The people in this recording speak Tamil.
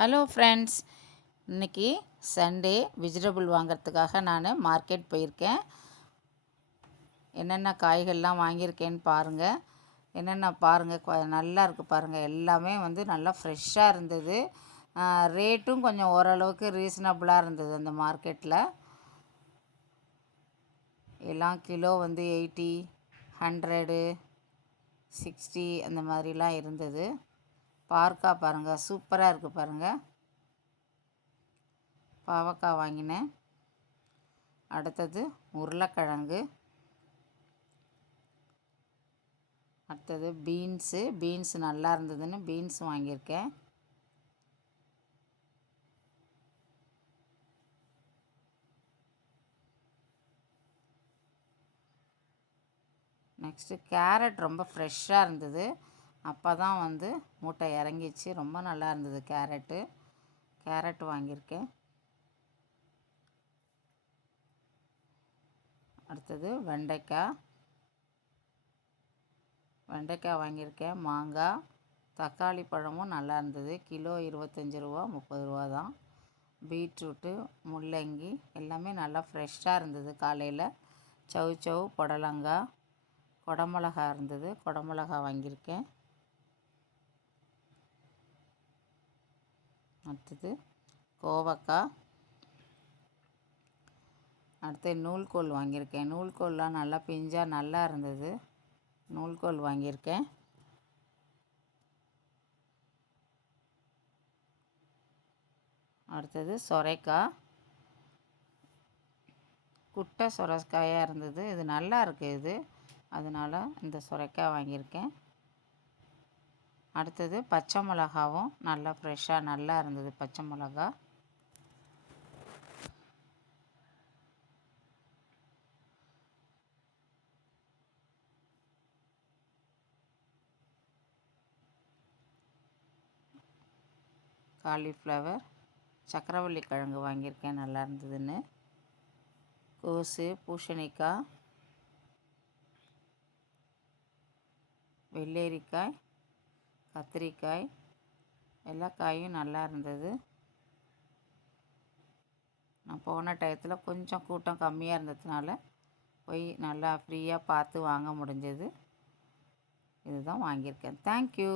ஹலோ ஃப்ரெண்ட்ஸ், இன்றைக்கி சண்டே வெஜிடபிள் வாங்கிறதுக்காக நான் மார்க்கெட் போயிருக்கேன். என்னென்ன காய்கள்லாம் வாங்கியிருக்கேன்னு பாருங்கள். என்னென்ன பாருங்கள், நல்லா இருக்குது பாருங்கள். எல்லாமே நல்லா ஃப்ரெஷ்ஷாக இருந்தது. ரேட்டும் கொஞ்சம் ஓரளவுக்கு ரீசனபுளாக இருந்தது. அந்த மார்க்கெட்டில் எல்லாம் கிலோ 80, 100, 60 அந்த மாதிரிலாம் இருந்தது. பாவக்காய் பாருங்கள், சூப்பராக இருக்குது பாருங்கள். பாவக்காய் வாங்கினேன். அடுத்தது உருளைக்கிழங்கு. அடுத்தது பீன்ஸு நல்லா இருந்ததுன்னு பீன்ஸ் வாங்கியிருக்கேன். நெக்ஸ்ட்டு கேரட் ரொம்ப ஃப்ரெஷ்ஷாக இருந்தது. அப்போ தான் மூட்டை இறங்கிச்சு. ரொம்ப நல்லா இருந்தது கேரட் வாங்கியிருக்கேன். அடுத்தது வெண்டைக்காய் வாங்கியிருக்கேன். மாங்காய், தக்காளி பழமும் நல்லா இருந்தது. கிலோ 25 ரூபா, 30 ரூபா தான். பீட்ரூட்டு, முள்ளங்கி எல்லாமே நல்லா ஃப்ரெஷ்ஷாக இருந்தது. காலையில் சௌ புடலங்காய், குடமிளகா இருந்தது. குடமிளகா வாங்கியிருக்கேன். அடுத்தது கோவக்காய். அடுத்து நூல்கோல் வாங்கியிருக்கேன். நூல்கோல்லாம் நல்லா பிஞ்சாக நல்லா இருந்தது. நூல்கோல் வாங்கியிருக்கேன். அடுத்தது சொரைக்காய். குட்டை சொரைக்காயாக இருந்தது. இது நல்லா இருக்குது இது, அதனால் இந்த சொரைக்காய் வாங்கியிருக்கேன். அடுத்தது பச்சை மிளகாவும் நல்லா ஃப்ரெஷ்ஷாக நல்லா இருந்தது. பச்சை மிளகா காலிஃப்ளவர், சக்கரவள்ளி கிழங்கு வாங்கியிருக்கேன் நல்லா இருந்ததுன்னு. கோஸு, பூசணிக்காய், வெள்ளரிக்காய், கத்திரிக்காய் எல்லா காயும் நல்லா இருந்தது. நான் போன டயத்தில் கொஞ்சம் கூட்டம் கம்மியாக இருந்ததுனால போய் நல்லா ஃப்ரீயாக பார்த்து வாங்க முடிஞ்சது. இதுதான் வாங்கியிருக்கேன். தேங்க்யூ.